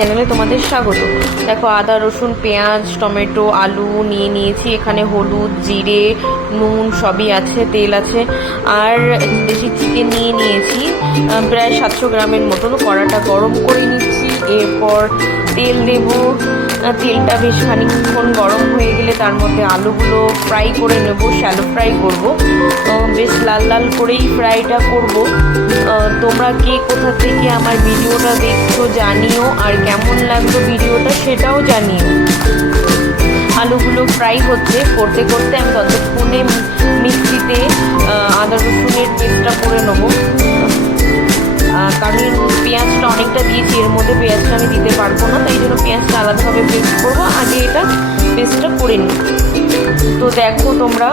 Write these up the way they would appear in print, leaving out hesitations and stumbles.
চ্যানেলে তোমাদের স্বাগত। দেখো, আদা রসুন পেঁয়াজ টমেটো আলু নিয়ে নিয়েছি। এখানে হলুদ জিরে নুন সবই আছে, তেল আছে, আর দেশি চিকেন নিয়ে নিয়েছি প্রায় 700 গ্রামের মতন। কড়াটা গরম করে নিচ্ছি, এরপর তেল দেব। তেলটা বেশ খানিকক্ষণ গরম হয়ে গেলে তার মধ্যে আলুগুলো ফ্রাই করে নেব, শ্যালো ফ্রাই করব। বেশ লাল লাল করেই ফ্রাইটা করব। তোমরা কে কোথা থেকে আমার ভিডিওটা দেখছো জানিও, আর কেমন লাগলো ভিডিওটা সেটাও জানিও। আলুগুলো ফ্রাই করতে করতে আমি ততক্ষণে মিক্সিতে আদা রসুনের পেস্টটা করে নেবো। কারণ পেঁয়াজটা অনেকটা দিয়েছি, এর মধ্যে পেঁয়াজটা আমি দিতে পারবো না, তাই জন্য পেঁয়াজটা আলাদাভাবে পেস্ট করবো। আগে এটা পেস্টটা করে নিই। তো দেখো, তোমরা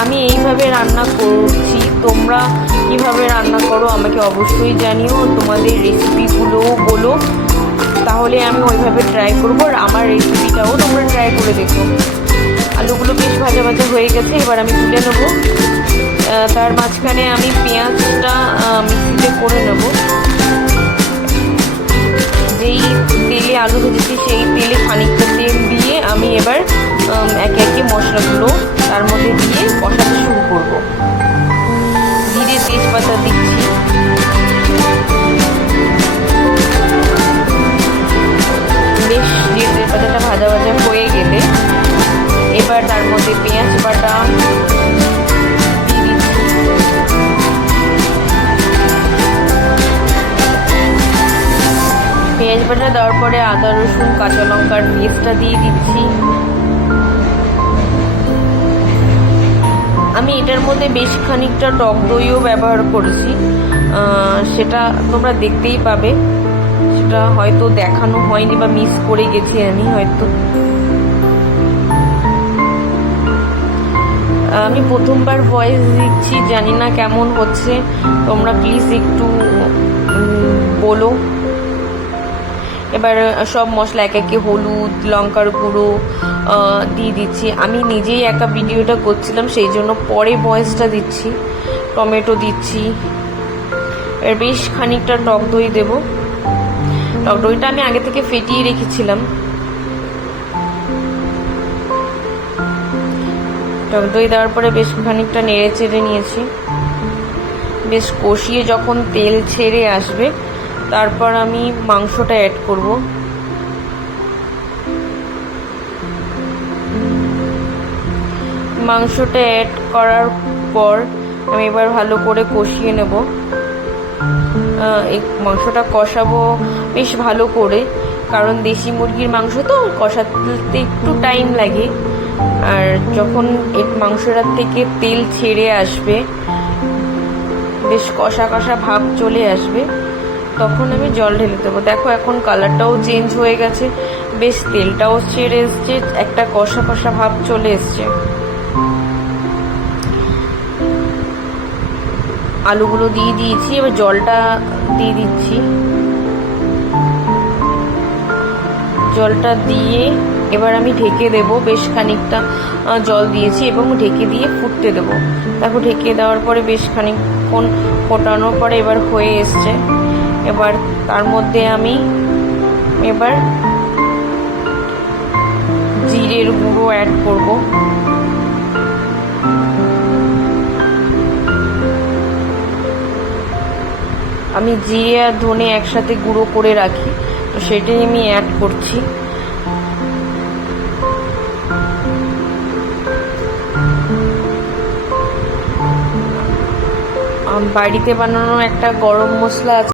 আমি এইভাবে রান্না করছি, তোমরা কিভাবে রান্না করো আমাকে অবশ্যই জানিও। তোমাদের রেসিপিগুলোও বলো, তাহলে আমি ওইভাবে ট্রাই করবো, আর আমার রেসিপিটাও তোমরা ট্রাই করে দেখো। আলুগুলো বেশ ভাজা ভাজা হয়ে গেছে, এবার আমি তুলে নেবো। তার মাঝখানে আমি পেঁয়াজটা মিক্সিতে করে নেব। যেই তেলে আলু ভেজেছি সেই তেলে খানিকটা তেল দিয়ে আমি এবার একে একে মশলাগুলো তার মধ্যে দিয়ে কষাতে শুরু করব। জিরে তেজপাতা দিচ্ছি, বেশ জিরে তেজপাতাটা ভাজা ভাজা হয়ে গেলে এবার তার মধ্যে পেঁয়াজ বাটা, পেঁয়াজ বাটা দেওয়ার পরে আদা রসুন কাঁচা লঙ্কার পেস্টটা দিয়ে দিচ্ছি। আমি এটার মধ্যে বেশ খানিকটা টক দইও ব্যবহার করেছি, সেটা তোমরা দেখতেই পাবে। সেটা হয়তো দেখানো হয়নি বা মিস করে গেছি আমি হয়তো। আমি প্রথমবার ভয়েস দিচ্ছি, জানি না কেমন হচ্ছে, তোমরা প্লিজ একটু বলো। এবার সব মশলা এক একে হলুদ লঙ্কার গুঁড়ো দিয়ে দিচ্ছি। আমি নিজেই একা ভিডিওটা করছিলাম, সেই জন্য পরে ভয়েসটা দিচ্ছি। টমেটো দিচ্ছি, এর বেশ খানিকটা টক দই দেব। টক দইটা আমি আগে থেকে ফেটিয়ে রেখেছিলাম। টক দই দেওয়ার পরে বেশ খানিকটা নেড়ে চেড়ে নিয়েছি। বেশ কষিয়ে যখন তেল ছেড়ে আসবে তারপর আমি মাংসটা অ্যাড করব। মাংসটা অ্যাড করার পর আমি এবার ভালো করে কষিয়ে নেব। এই মাংসটা কষাবো বেশ ভালো করে, কারণ দেশি মুরগির মাংস তো কষাতে একটু টাইম লাগে। আর যখন এই মাংসটার থেকে তেল ছেড়ে আসবে, বেশ কষা কষা ভাব চলে আসবে, তখন আমি জল ঢেলে দেবো। দেখো, এখন কালারটাও চেঞ্জ হয়ে গেছে, বেশ তেলটাও ছেড়ে এসছে, একটা কষা কষা ভাব চলে এসছে। আলুগুলো দিয়ে দিয়েছি, এবার জলটা দিয়ে দিচ্ছি। জলটা দিয়ে এবার আমি ঢেকে দেব। বেশ খানিকটা জল দিয়েছি এবং ঢেকে দিয়ে ফুটতে দেব। দেখো, ঢেকে দেওয়ার পরে বেশ খানিকক্ষণ ফোটানোর পরে এবার হয়ে এসছে। এবার তার মধ্যে আমি এবার জিরের গুঁড়ো অ্যাড করব। আমি জিরে আর ধনে একসাথে গুঁড়ো করে রাখি, তো সেটাই আমি অ্যাড করছি। বাড়িতে বানানো একটা গরম মশলা আছে,